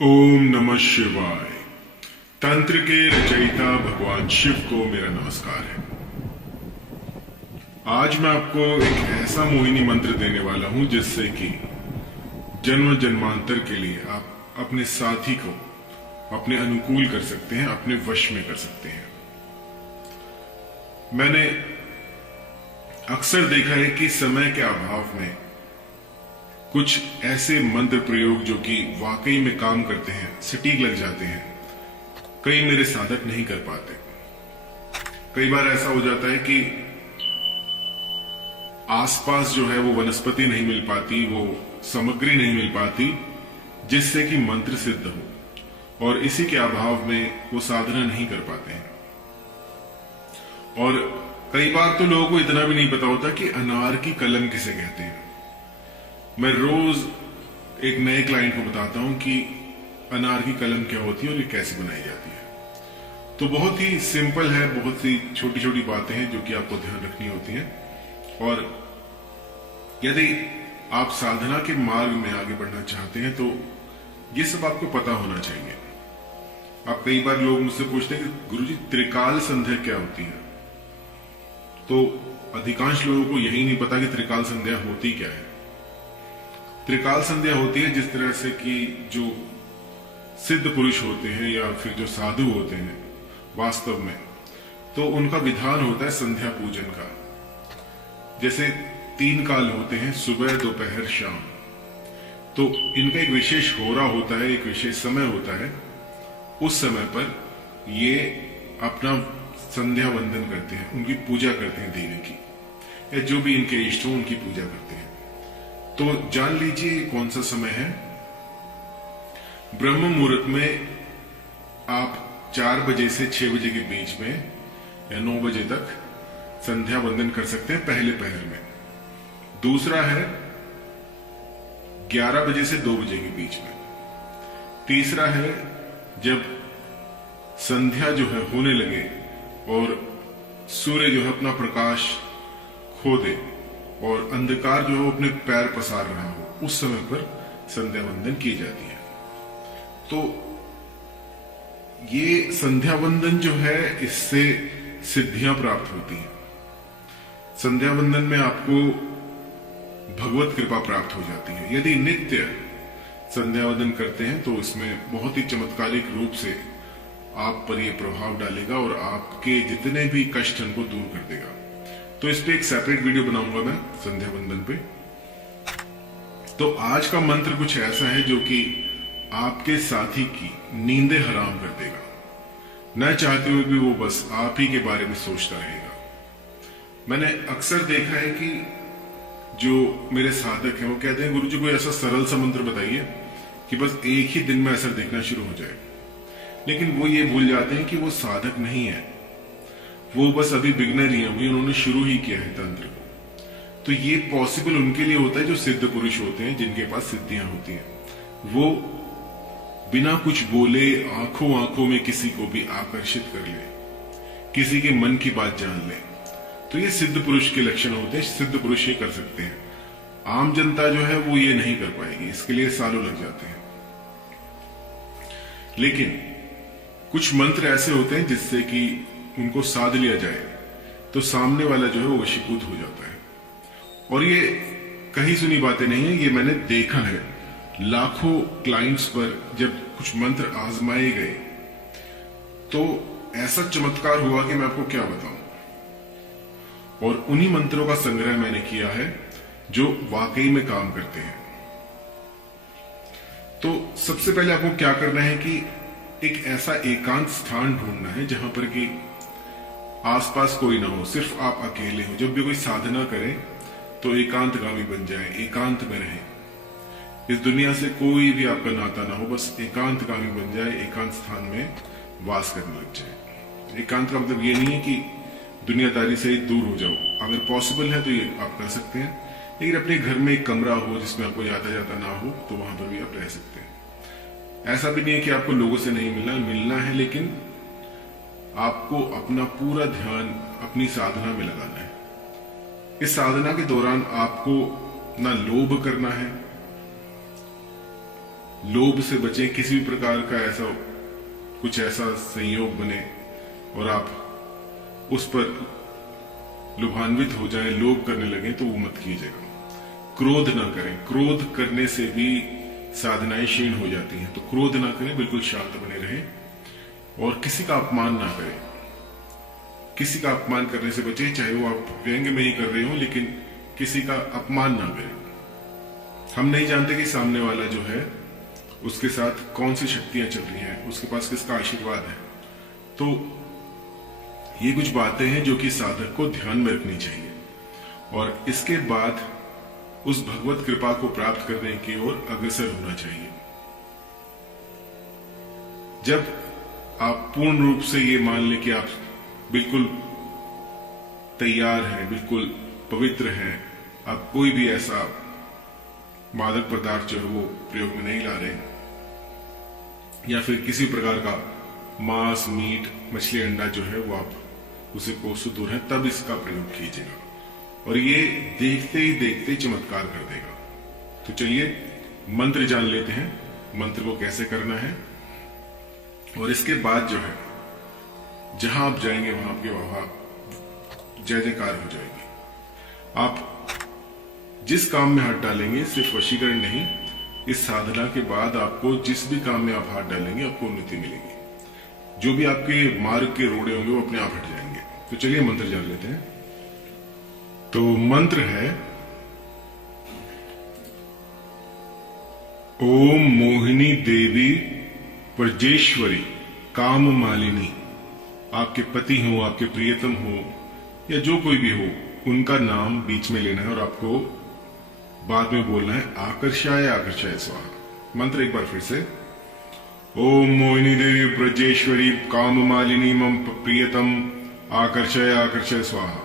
ओम नमः शिवाय। तंत्र के रचयिता भगवान शिव को मेरा नमस्कार है। आज मैं आपको एक ऐसा मोहिनी मंत्र देने वाला हूं जिससे कि जन्म जन्मांतर के लिए आप अपने साथी को अपने अनुकूल कर सकते हैं, अपने वश में कर सकते हैं। मैंने अक्सर देखा है कि समय के अभाव में कुछ ऐसे मंत्र प्रयोग जो कि वाकई में काम करते हैं, सटीक लग जाते हैं, कई मेरे साधक नहीं कर पाते। कई बार ऐसा हो जाता है कि आसपास जो है वो वनस्पति नहीं मिल पाती, वो सामग्री नहीं मिल पाती जिससे कि मंत्र सिद्ध हो, और इसी के अभाव में वो साधना नहीं कर पाते हैं। और कई बार तो लोगों को इतना भी नहीं पता होता कि अनार की कलम किसे कहते हैं। मैं रोज एक नए क्लाइंट को बताता हूं कि अनार की कलम क्या होती है और ये कैसे बनाई जाती है। तो बहुत ही सिंपल है, बहुत सी छोटी छोटी बातें हैं जो कि आपको ध्यान रखनी होती हैं। और यदि आप साधना के मार्ग में आगे बढ़ना चाहते हैं तो ये सब आपको पता होना चाहिए। आप कई बार लोग मुझसे पूछते हैं कि गुरुजी त्रिकाल संध्या क्या होती है, तो अधिकांश लोगों को यही नहीं पता कि त्रिकाल संध्या होती क्या है। त्रिकाल संध्या होती है जिस तरह से कि जो सिद्ध पुरुष होते हैं या फिर जो साधु होते हैं वास्तव में, तो उनका विधान होता है संध्या पूजन का। जैसे 3 काल होते हैं, सुबह दोपहर शाम, तो इनका एक विशेष होरा होता है, एक विशेष समय होता है। उस समय पर ये अपना संध्या वंदन करते हैं, उनकी पूजा करते हैं देवी की, या जो भी इनके इष्ट हो उनकी पूजा करते हैं। तो जान लीजिए कौन सा समय है। ब्रह्म मुहूर्त में आप 4 बजे से 6 बजे के बीच में या 9 बजे तक संध्या वंदन कर सकते हैं पहले पहर में। दूसरा है 11 बजे से 2 बजे के बीच में। तीसरा है जब संध्या जो है होने लगे और सूर्य जो है अपना प्रकाश खो दे और अंधकार जो है अपने पैर पसार रहा हो, उस समय पर संध्या वंदन की जाती है। तो ये संध्या वंदन जो है इससे सिद्धियां प्राप्त होती हैं। संध्या वंदन में आपको भगवत कृपा प्राप्त हो जाती है। यदि नित्य संध्या वंदन करते हैं तो इसमें बहुत ही चमत्कारिक रूप से आप पर यह प्रभाव डालेगा और आपके जितने भी कष्ट उनको दूर कर देगा। तो इस पे एक सेपरेट वीडियो बनाऊंगा मैं संध्या वंदन पे। तो आज का मंत्र कुछ ऐसा है जो कि आपके साथी की नींदें हराम कर देगा। न चाहते हुए भी वो बस आप ही के बारे में सोचता रहेगा। मैंने अक्सर देखा है कि जो मेरे साधक हैं वो कहते हैं गुरुजी कोई ऐसा सरल सा मंत्र बताइए कि बस एक ही दिन में असर देखना शुरू हो जाए। लेकिन वो ये भूल जाते हैं कि वो साधक नहीं है, वो बस अभी बिगनर ही है, उन्होंने शुरू ही किया है तंत्र को। तो ये पॉसिबल उनके लिए होता है जो सिद्ध पुरुष होते हैं, जिनके पास सिद्धियां होती हैं। वो बिना कुछ बोले आंखों आंखों में किसी को भी आकर्षित कर ले, किसी के मन की बात जान ले। तो ये सिद्ध पुरुष के लक्षण होते हैं, सिद्ध पुरुष ये कर सकते हैं। आम जनता जो है वो ये नहीं कर पाएगी, इसके लिए सालों लग जाते हैं। लेकिन कुछ मंत्र ऐसे होते हैं जिससे कि उनको साध लिया जाए तो सामने वाला जो है वो वशीभूत हो जाता है। और ये कहीं सुनी बातें नहीं है, ये मैंने देखा है। लाखों क्लाइंट्स पर जब कुछ मंत्र आजमाए गए तो ऐसा चमत्कार हुआ कि मैं आपको क्या बताऊं। और उन्हीं मंत्रों का संग्रह मैंने किया है जो वाकई में काम करते हैं। तो सबसे पहले आपको क्या करना है कि एक ऐसा एकांत स्थान ढूंढना है जहां पर कि आसपास कोई ना हो, सिर्फ आप अकेले हो। जब भी कोई साधना करें तो एकांतगामी बन जाए, एकांत में रहें। इस दुनिया से कोई भी आपका नाता ना हो, बस एकांतगामी बन जाए, एकांत स्थान में वास करने लग जाए। एकांत का मतलब ये नहीं है कि दुनियादारी से दूर हो जाओ, अगर पॉसिबल है तो ये आप कर सकते हैं। लेकिन अपने घर में एक कमरा हो जिसमें आपको आता जाता ना हो, तो वहां पर भी आप रह सकते हैं। ऐसा भी नहीं है कि आपको लोगों से नहीं मिलना है, लेकिन आपको अपना पूरा ध्यान अपनी साधना में लगाना है। इस साधना के दौरान आपको ना लोभ करना है, लोभ से बचें, किसी भी प्रकार का ऐसा कुछ ऐसा संयोग बने और आप उस पर लुभान्वित हो जाएं, लोभ करने लगे, तो वो मत कीजिएगा। क्रोध ना करें, क्रोध करने से भी साधनाएं क्षीण हो जाती हैं, तो क्रोध ना करें, बिल्कुल शांत बने रहें और किसी का अपमान ना करें। किसी का अपमान करने से बचें, चाहे वो आप व्यंग्य में ही कर रहे हो, लेकिन किसी का अपमान ना करें। हम नहीं जानते कि सामने वाला जो है उसके साथ कौन सी शक्तियां चल रही हैं, उसके पास किसका आशीर्वाद है। तो ये कुछ बातें हैं जो कि साधक को ध्यान में रखनी चाहिए और इसके बाद उस भगवत कृपा को प्राप्त करने की ओर अग्रसर होना चाहिए। जब आप पूर्ण रूप से ये मान लें कि आप बिल्कुल तैयार हैं, बिल्कुल पवित्र हैं, आप कोई भी ऐसा मादक पदार्थ जो है वो प्रयोग में नहीं ला रहे, या फिर किसी प्रकार का मांस, मीट, मछली, अंडा जो है वो आप उसे कोसों दूर है, तब इसका प्रयोग कीजिएगा और ये देखते ही देखते चमत्कार कर देगा। तो चलिए मंत्र जान लेते हैं, मंत्र को कैसे करना है और इसके बाद जो है जहां आप जाएंगे वहां आपके वहां जय जयकार हो जाएगी। आप जिस काम में हाथ डालेंगे, सिर्फ वशीकरण नहीं, इस साधना के बाद आपको जिस भी काम में आप हाथ डालेंगे आपको उन्नति मिलेगी। जो भी आपके मार्ग के रोड़े होंगे वो अपने आप हट जाएंगे। तो चलिए मंत्र जान लेते हैं। तो मंत्र है ओम मोहिनी देवी प्रजेश्वरी काम मालिनी। आपके पति हो, आपके प्रियतम हो या जो कोई भी हो, उनका नाम बीच में लेना है और आपको बाद में बोलना है आकर्षाय आकर्षाय स्वाहा। मंत्र एक बार फिर से, ओम मोहिनी देवी ब्रजेश्वरी काम मालिनी मम प्रियतम आकर्षय आकर्षय स्वाहा।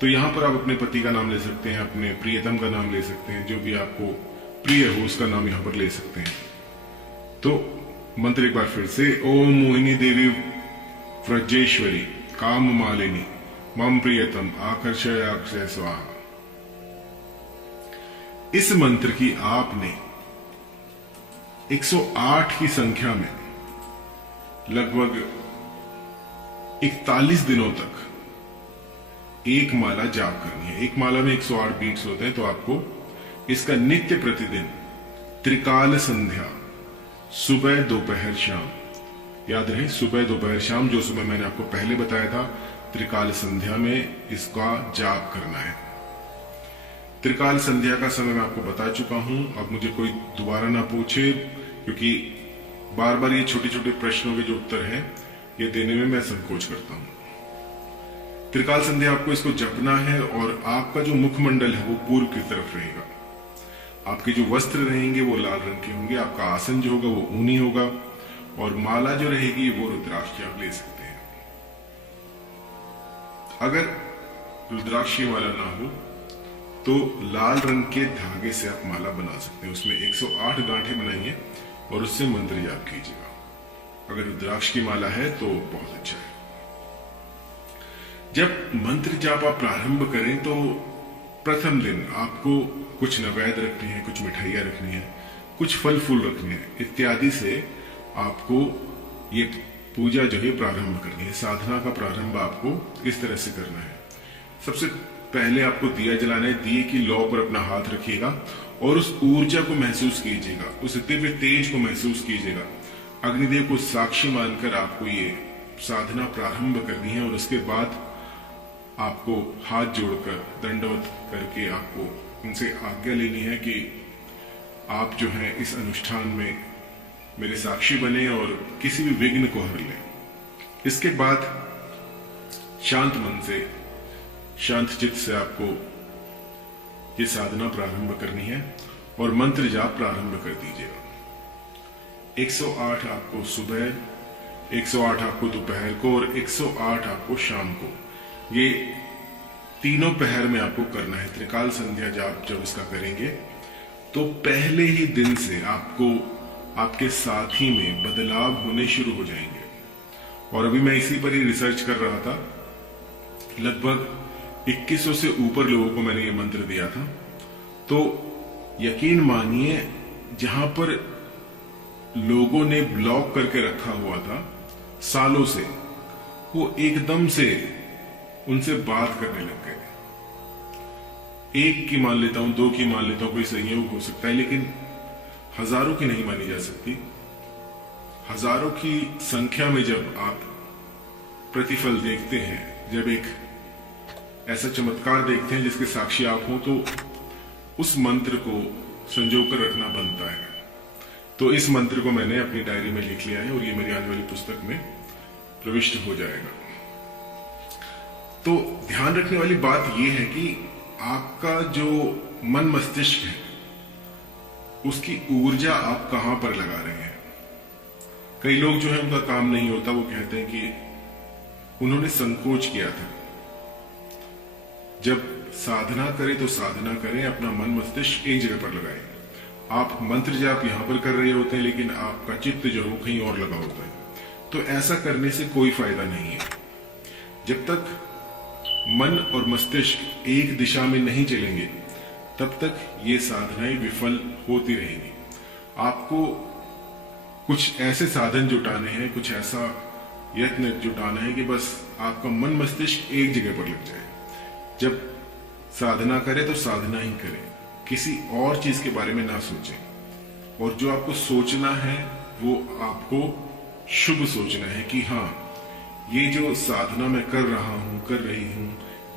तो यहां पर आप अपने पति का नाम ले सकते हैं, अपने प्रियतम का नाम ले सकते हैं, जो भी आपको प्रिय हो उसका नाम यहां पर ले सकते हैं। तो मंत्र एक बार फिर से, ओम मोहिनी देवी ब्रजेश्वरी काम मालिनी मम प्रियतम आकर्षय आकर्षय स्वाहा। इस मंत्र की आपने 108 की संख्या में लगभग 41 दिनों तक एक माला जाप करनी है। एक माला में 108 बीट्स होते हैं, तो आपको इसका नित्य प्रतिदिन त्रिकाल संध्या, सुबह दोपहर शाम, याद रहे सुबह दोपहर शाम, जो सुबह मैंने आपको पहले बताया था, त्रिकाल संध्या में इसका जाप करना है। त्रिकाल संध्या का समय मैं आपको बता चुका हूं, अब मुझे कोई दोबारा ना पूछे, क्योंकि बार बार ये छोटे छोटे प्रश्नों के जो उत्तर हैं ये देने में मैं संकोच करता हूं। त्रिकाल संध्या आपको इसको जपना है और आपका जो मुखमंडल है वो पूर्व की तरफ रहेगा। आपके जो वस्त्र रहेंगे वो लाल रंग के होंगे, आपका आसन जो होगा वो ऊनी होगा और माला जो रहेगी वो रुद्राक्ष की आप ले सकते हैं। अगर रुद्राक्ष की माला ना हो तो लाल रंग के धागे से आप माला बना सकते हैं, उसमें 108 गांठें बनाइए और उससे मंत्र जाप कीजिएगा। अगर रुद्राक्ष की माला है तो बहुत अच्छा है। जब मंत्र जाप आप प्रारंभ करें तो प्रथम दिन आपको कुछ नैवेद्य रखनी है, कुछ मिठाइयां रखनी है, कुछ फल फूल रखने हैं, इत्यादि से आपको ये पूजा जो है प्रारंभ करनी है। साधना का प्रारंभ आपको इस तरह से करना है। सबसे पहले आपको दिया जलाना है। दिए की लौ पर अपना हाथ रखिएगा और उस ऊर्जा को महसूस कीजिएगा, उस दिव्य तेज को महसूस कीजिएगा। अग्निदेव को साक्षी मानकर आपको ये साधना प्रारंभ करनी है और उसके बाद आपको हाथ जोड़कर दंडवत करके आपको उनसे आज्ञा लेनी है कि आप जो है इस अनुष्ठान में मेरे साक्षी बने और किसी भी विघ्न को हर लें। इसके बाद शांत मन से, शांत चित्त से आपको ये साधना प्रारंभ करनी है और मंत्र जाप प्रारंभ कर दीजिएगा। 108 आपको सुबह, 108 आपको दोपहर को और 108 आपको शाम को, ये तीनों पहर में आपको करना है। त्रिकाल संध्या जाप जब इसका करेंगे तो पहले ही दिन से आपको आपके साथी में बदलाव होने शुरू हो जाएंगे। और अभी मैं इसी पर ही रिसर्च कर रहा था, लगभग 2100 से ऊपर लोगों को मैंने ये मंत्र दिया था। तो यकीन मानिए, जहां पर लोगों ने ब्लॉक करके रखा हुआ था सालों से, वो एकदम से उनसे बात करने लग गए। एक की मान लेता हूं, दो की मान लेता हूं, कोई संयोग हो सकता है, लेकिन हजारों की नहीं मानी जा सकती। हजारों की संख्या में जब आप प्रतिफल देखते हैं, जब एक ऐसा चमत्कार देखते हैं जिसके साक्षी आप हो, तो उस मंत्र को संजो कर रखना बनता है। तो इस मंत्र को मैंने अपनी डायरी में लिख लिया है और ये मेरी आने वाली पुस्तक में प्रविष्ट हो जाएगा। तो ध्यान रखने वाली बात यह है कि आपका जो मन मस्तिष्क है, उसकी ऊर्जा आप कहां पर लगा रहे हैं। कई लोग जो है उनका काम नहीं होता, वो कहते हैं कि उन्होंने संकोच किया था। जब साधना करें तो साधना करें, अपना मन मस्तिष्क एक जगह पर लगाएं। आप मंत्र जाप यहां पर कर रहे होते हैं, लेकिन आपका चित्त जो है कहीं और लगा होता है। तो ऐसा करने से कोई फायदा नहीं है। जब तक मन और मस्तिष्क एक दिशा में नहीं चलेंगे, तब तक ये साधनाएं विफल होती रहेंगी। आपको कुछ ऐसे साधन जुटाने हैं, कुछ ऐसा यत्न जुटाना है कि बस आपका मन मस्तिष्क एक जगह पर लग जाए। जब साधना करें तो साधना ही करें, किसी और चीज के बारे में ना सोचें। और जो आपको सोचना है वो आपको शुभ सोचना है कि हाँ, ये जो साधना मैं कर रहा हूं, कर रही हूं,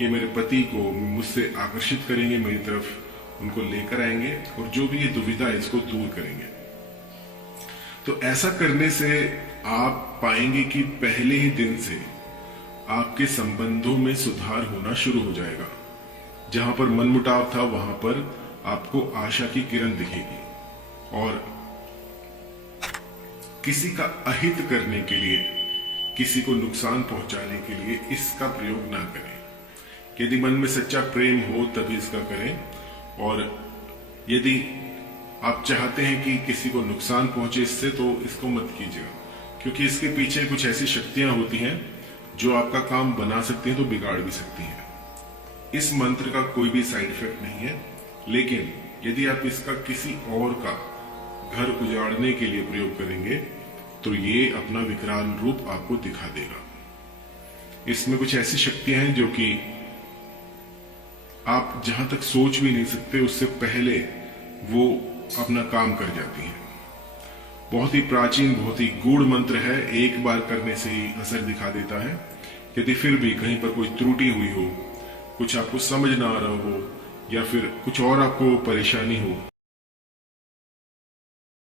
ये मेरे पति को मुझसे आकर्षित करेंगे, मेरी तरफ उनको लेकर आएंगे, और जो भी ये दुविधा है इसको दूर करेंगे। तो ऐसा करने से आप पाएंगे कि पहले ही दिन से आपके संबंधों में सुधार होना शुरू हो जाएगा। जहां पर मनमुटाव था, वहां पर आपको आशा की किरण दिखेगी। और किसी का अहित करने के लिए, किसी को नुकसान पहुंचाने के लिए इसका प्रयोग ना करें। यदि मन में सच्चा प्रेम हो तभी इसका करें, और यदि आप चाहते हैं कि किसी को नुकसान पहुंचे इससे, तो इसको मत कीजिएगा, क्योंकि इसके पीछे कुछ ऐसी शक्तियां होती हैं जो आपका काम बना सकती हैं तो बिगाड़ भी सकती हैं। इस मंत्र का कोई भी साइड इफेक्ट नहीं है, लेकिन यदि आप इसका किसी और का घर उजाड़ने के लिए प्रयोग करेंगे तो ये अपना विकराल रूप आपको दिखा देगा। इसमें कुछ ऐसी शक्तियां हैं जो कि आप जहां तक सोच भी नहीं सकते, उससे पहले वो अपना काम कर जाती हैं। बहुत ही प्राचीन, बहुत ही गूढ़ मंत्र है, एक बार करने से ही असर दिखा देता है। यदि फिर भी कहीं पर कोई त्रुटि हुई हो, कुछ आपको समझ ना आ रहा हो, या फिर कुछ और आपको परेशानी हो,